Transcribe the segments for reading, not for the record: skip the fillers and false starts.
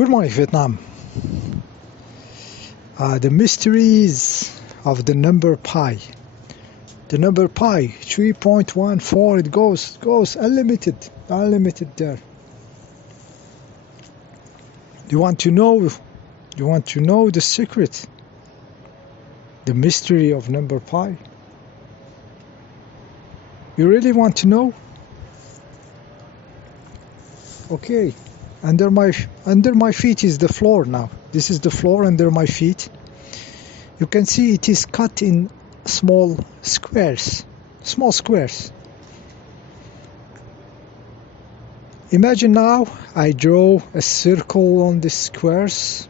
Good morning, Vietnam. The mysteries of the number pi. The number pi, 3.14, it goes unlimited there. You want to know the secret, the mystery of number pi? You really want to know? Okay. Under my feet is the floor now. This is the floor under my feet. You can see it is cut in small squares. Imagine now I draw a circle on the squares.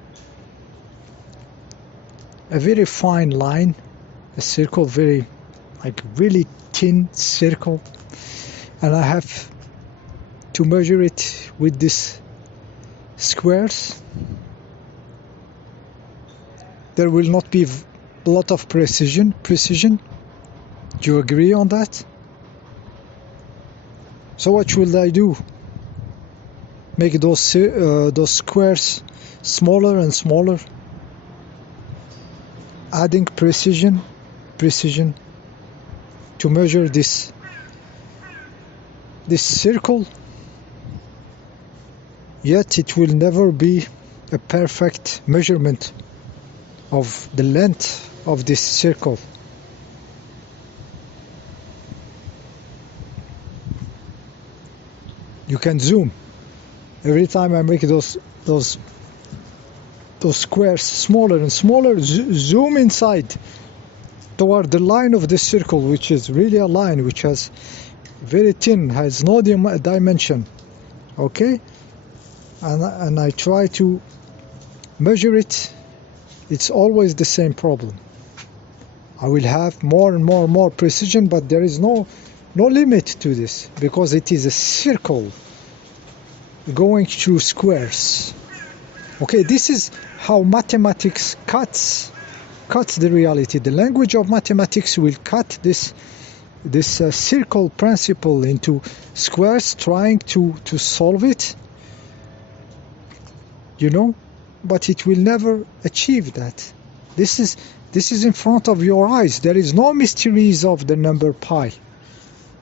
A very fine line. A circle, really thin circle. And I have to measure it with this squares. There will not be a lot of precision. Do you agree on that? So what should I do? Make those squares smaller and smaller, adding precision to measure this circle. Yet it will never be a perfect measurement of the length of this circle. You can zoom. Every time I make those squares smaller and smaller, zoom inside toward the line of this circle, which is really a line which has very thin, has no dimension. Okay? And I try to measure it. It's always the same problem. I will have more and more precision, but there is no limit to this, because it is a circle going through squares. Okay, this is how mathematics cuts the reality. The language of mathematics will cut this circle principle into squares, trying to solve it. But it will never achieve that. This is in front of your eyes. There is no mysteries of the number pi.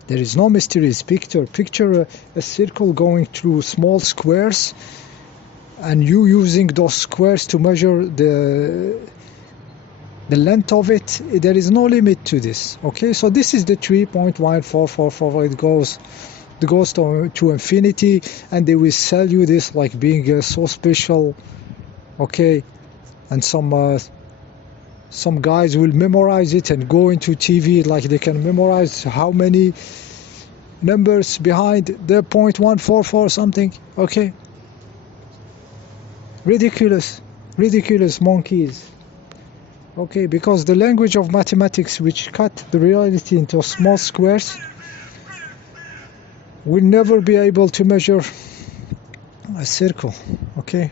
There is no mysteries. Picture a circle going through small squares, and you using those squares to measure the length of it. There is no limit to this. Okay, so this is the 3.1444. It goes to infinity, and they will sell you this like being so special. Okay, and some guys will memorize it and go into TV like they can memorize how many numbers behind the 0.144 something. Okay, ridiculous monkeys. Okay, because the language of mathematics, which cut the reality into small squares, will never be able to measure a circle. Okay,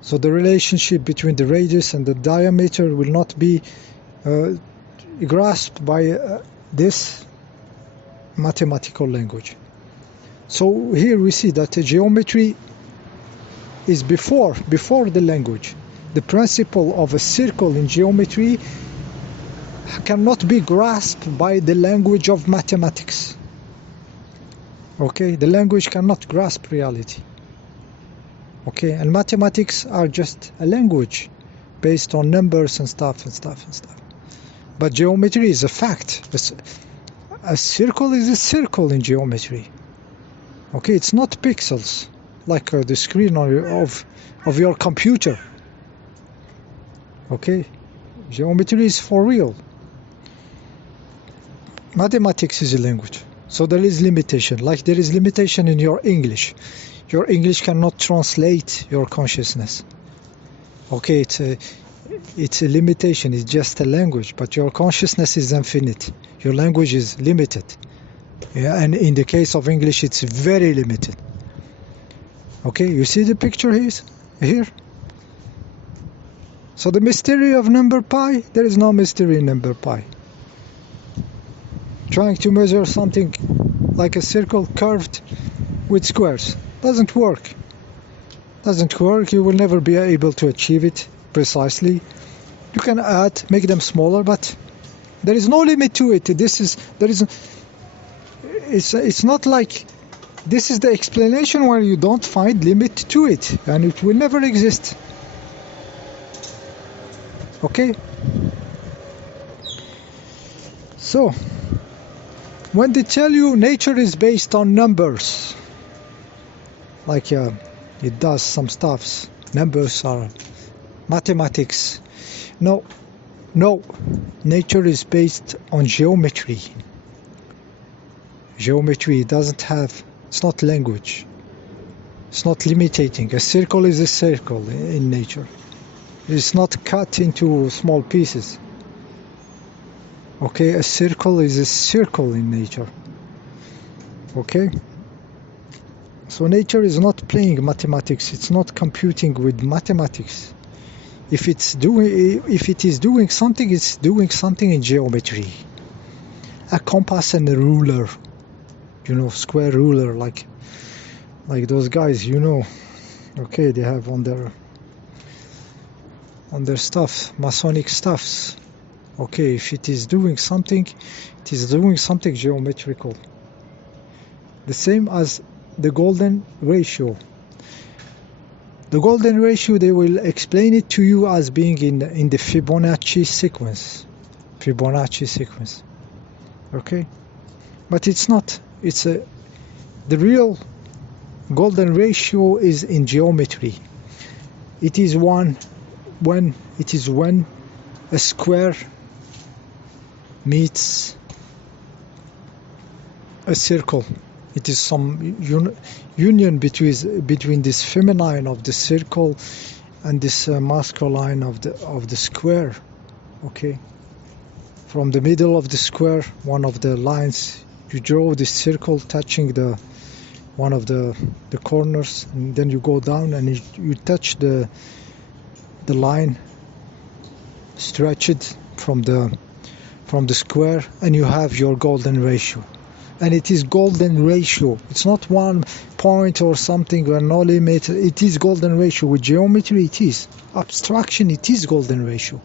so the relationship between the radius and the diameter will not be grasped by this mathematical language. So here we see that the geometry is before the language. The principle of a circle in geometry cannot be grasped by the language of mathematics. Okay, the language cannot grasp reality. Okay, and mathematics are just a language based on numbers and stuff. But geometry is a fact. A circle is a circle in geometry. Okay, it's not pixels like the screen of your computer. Okay, geometry is for real. Mathematics is a language. So there is limitation, like there is limitation in your English. Your English cannot translate your consciousness. Okay, it's a limitation, it's just a language, but your consciousness is infinite. Your language is limited. Yeah, and in the case of English, it's very limited. Okay, you see the picture here? So the mystery of number pi, there is no mystery in number pi. Trying to measure something like a circle curved with squares doesn't work. Doesn't work. You will never be able to achieve it precisely. You can add, make them smaller, but there is no limit to it. It's not like this is the explanation where you don't find limit to it, and it will never exist. Okay? So, when they tell you nature is based on numbers, like it does some stuffs, numbers are mathematics. No, nature is based on geometry. Geometry doesn't have, it's not language. It's not limiting. A circle is a circle in nature. It's not cut into small pieces. Okay, a circle is a circle in nature. Okay? So nature is not playing mathematics. It's not computing with mathematics. If it is doing something, it's doing something in geometry. A compass and a ruler, square ruler, like those guys, Okay, they have on their stuff, Masonic stuffs. Okay, if it is doing something, it is doing something geometrical. The same as the golden ratio. The golden ratio, they will explain it to you as being in the Fibonacci sequence. Okay? But it's not. The real golden ratio is in geometry. It is when a square meets a circle. It is some union between this feminine of the circle and this masculine of the square. Okay, from the middle of the square, one of the lines, you draw this circle touching one of the corners, and then you go down and you touch the line stretched from the square, and you have your golden ratio. And it is golden ratio. It's not 1 point or something or no limit. It is golden ratio. With geometry, it is. Abstraction, it is golden ratio.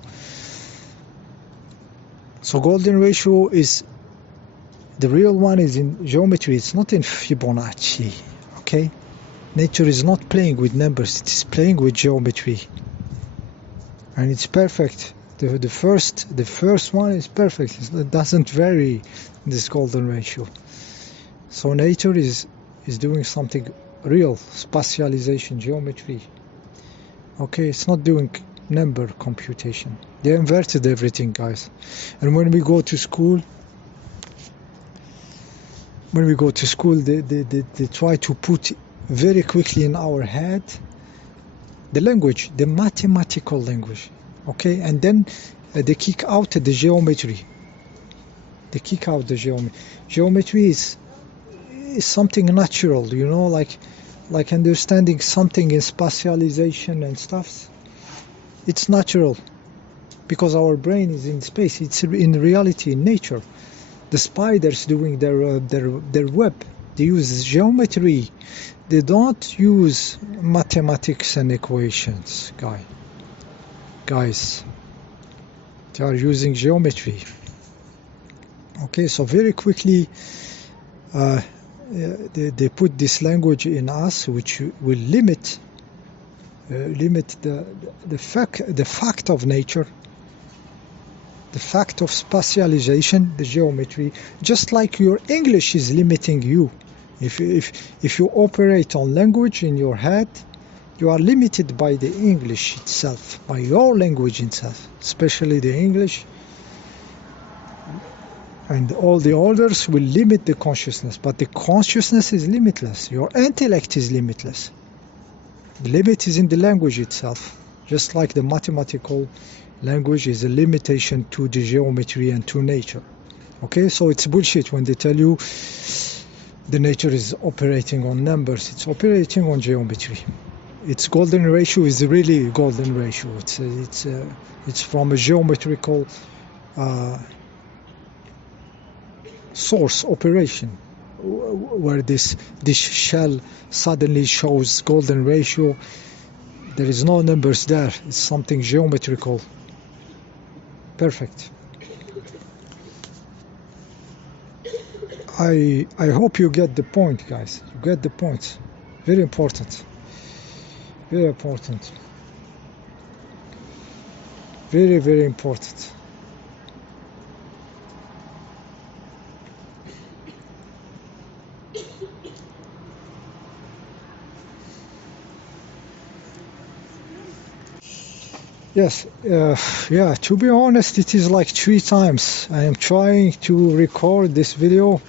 So golden ratio is, the real one is in geometry. It's not in Fibonacci. Okay? Nature is not playing with numbers. It is playing with geometry. And it's perfect. The first one is perfect. It doesn't vary, this golden ratio. So nature is doing something real, spatialization, geometry. Okay, it's not doing number computation. They inverted everything, guys. And when we go to school, they try to put very quickly in our head the language, the mathematical language. Okay, and then they kick out the geometry. They kick out the geometry. Geometry is something natural, like understanding something in spatialization and stuff. It's natural because our brain is in space. It's in reality, in nature. The spiders doing their web, they use geometry. They don't use mathematics and equations, guys. They are using geometry. Okay, so very quickly they put this language in us, which will limit the fact of nature, the fact of spatialization, the geometry. Just like your English is limiting you. If you operate on language in your head, you are limited by the English itself, by your language itself, especially the English. And all the others will limit the consciousness, but the consciousness is limitless. Your intellect is limitless. The limit is in the language itself, just like the mathematical language is a limitation to the geometry and to nature. Okay, so it's bullshit when they tell you the nature is operating on numbers. It's operating on geometry. Its golden ratio is really golden ratio. It's from a geometrical source operation, where this shell suddenly shows golden ratio There is no numbers there. It's something geometrical. Perfect. I hope you get the point, guys. You get the point. Very important. Very important. Very, very important. Yes, yeah, to be honest, it is like 3 times I am trying to record this video.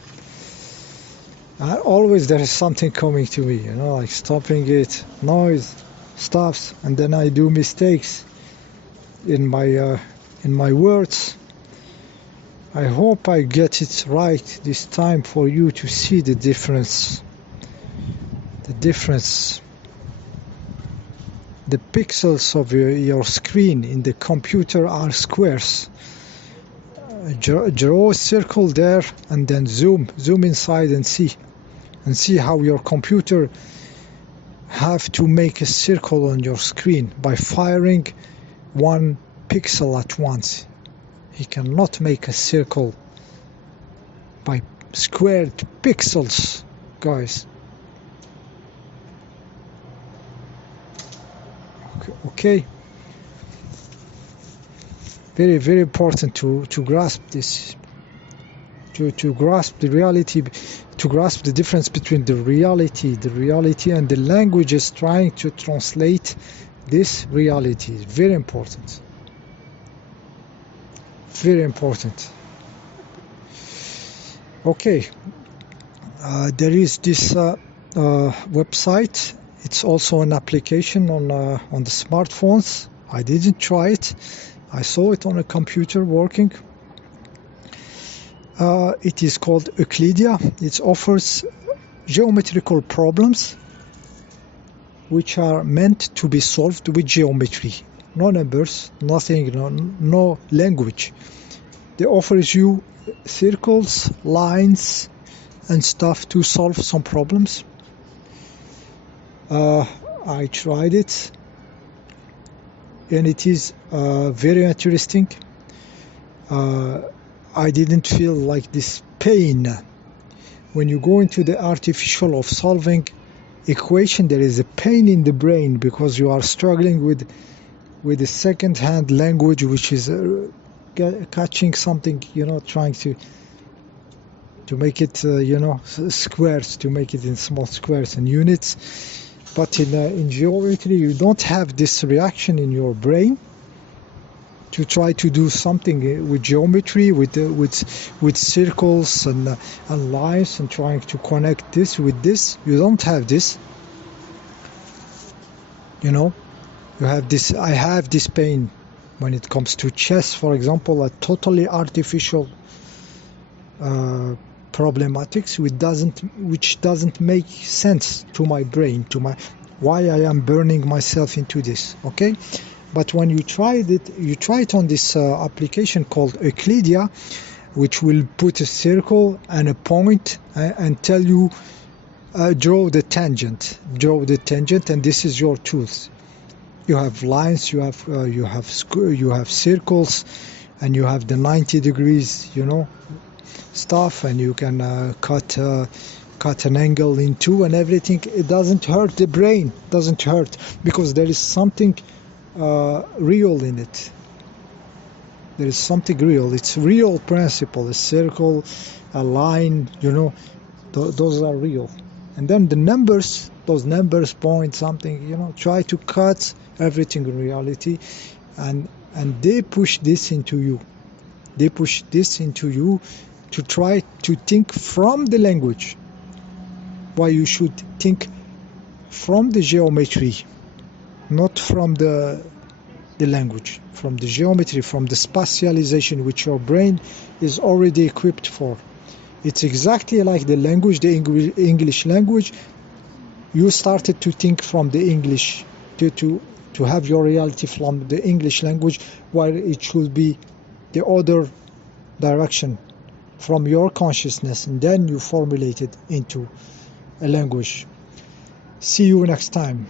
Always there is something coming to me, you know, like stopping it, noise, stops, and then I do mistakes in my words. I hope I get it right this time for you to see the difference. The difference. The pixels of your screen in the computer are squares. Draw a circle there and then zoom inside and see how your computer have to make a circle on your screen by firing 1 pixel at once. He cannot make a circle by squared pixels, guys. Okay, very, very important to grasp this, to grasp the reality, to grasp the difference between the reality and the languages trying to translate this reality. Very important. Very important. Okay, there is this website. It's also an application on the smartphones. I didn't try it. I saw it on a computer working. It is called Euclidia. It offers geometrical problems which are meant to be solved with geometry. No numbers, nothing, no language. They offers you circles, lines, and stuff to solve some problems. I tried it, and it is very interesting. I didn't feel like this pain. When you go into the artificial of solving equation, there is a pain in the brain because you are struggling with a second-hand language, which is catching something, trying to make it, squares, to make it in small squares and units. But in geometry, you don't have this reaction in your brain to try to do something with geometry, with circles and lines, and trying to connect this with this. You don't have this. You have this. I have this pain when it comes to chess, for example, a totally artificial problematics which doesn't make sense to my brain, why I am burning myself into this. Okay, but when you try it on this application called Euclidia, which will put a circle and a point and tell you draw the tangent, and this is your tools. You have lines, you have circles, and you have the 90 degrees, stuff, and you can cut an angle in two and everything. It doesn't hurt the brain, doesn't hurt, because there is something real in it. There is something real. It's real principle. A circle, a line, those are real. And then the numbers, those numbers point something, try to cut everything in reality, and they push this into you. They push this into you to try to think from the language. Why you should think from the geometry, not from the language, from the geometry, from the spatialization which your brain is already equipped for. It's exactly like the language, the English language. You started to think from the English, to have your reality from the English language, while it should be the other direction, from your consciousness, and then you formulate it into a language. See you next time.